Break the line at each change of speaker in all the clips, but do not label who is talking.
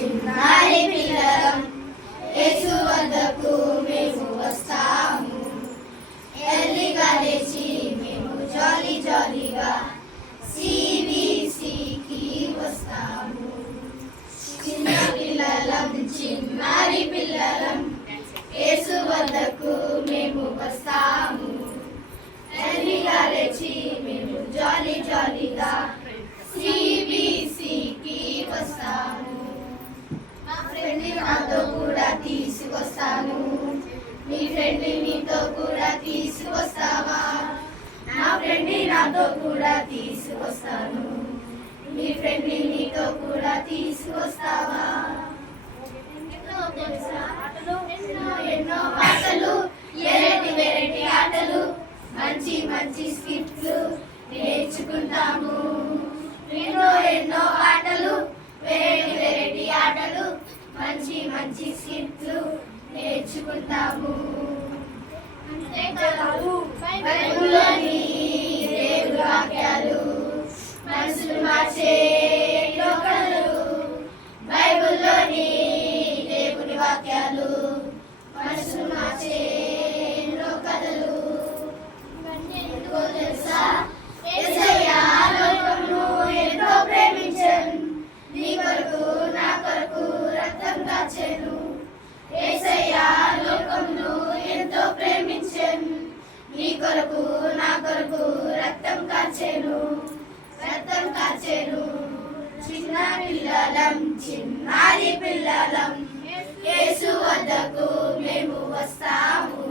చిన్నారి పిల్లలం యేసు వద్దకు మేము వస్తాము. ఎర్లీగా లేచి మేము జాలి జాలీగా సిబిసికి వస్తాము. చిన్న పిల్లలం చిన్నారి పిల్లలం యేసు వద్దకు మేము వస్తాము. ఎర్లీగా లేచి మేము జాలి జాలీగా నీతో కూడా తీసుకొస్తావా? నా ఫ్రెండ్ నాతో కూడా తీసుకొస్తాను. మీ ఫ్రెండ్ నీతో కూడా తీసుకొస్తావా? ఎన్నో ఆటలు. వెరైటీ వెరైటీ ఆటలు. మంచి మంచి స్కిట్లు నేర్చుకుంటాము. ఎన్నో ఎన్నో ఆటలు. వెరైటీ వెరైటీ ఆటలు. మంచి మంచి స్కిట్లు నేర్చుకుంటాము. వాక్యాలు మనసును మార్చే ఎన్నో బైబిల్లోని దేవుని వాక్యాలు మనసును మార్చే ఎన్నో కథలు ఎందుకో తెలుసా? లోకమును ఎంతో ప్రేమించెను? నీ కొరకు నా కొరకు రక్తం కాచెను. యేసయ్య లోకమును ఎంతో ప్రేమించెను? నీ కొరకు నాది పిల్లలం యేసు వద్దకు మేము వస్తాము.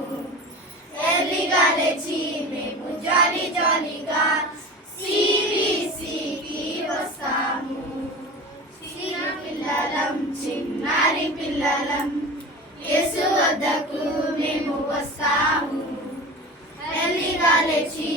ఎర్లీగా లేచి మేము జాలి జాలిగా సిబిసికి వస్తాము. చిన్న పిల్లలం చిన్నారి పిల్లలం యేసు వద్దకు మేము వస్తాము. ఎర్లీగా లేచి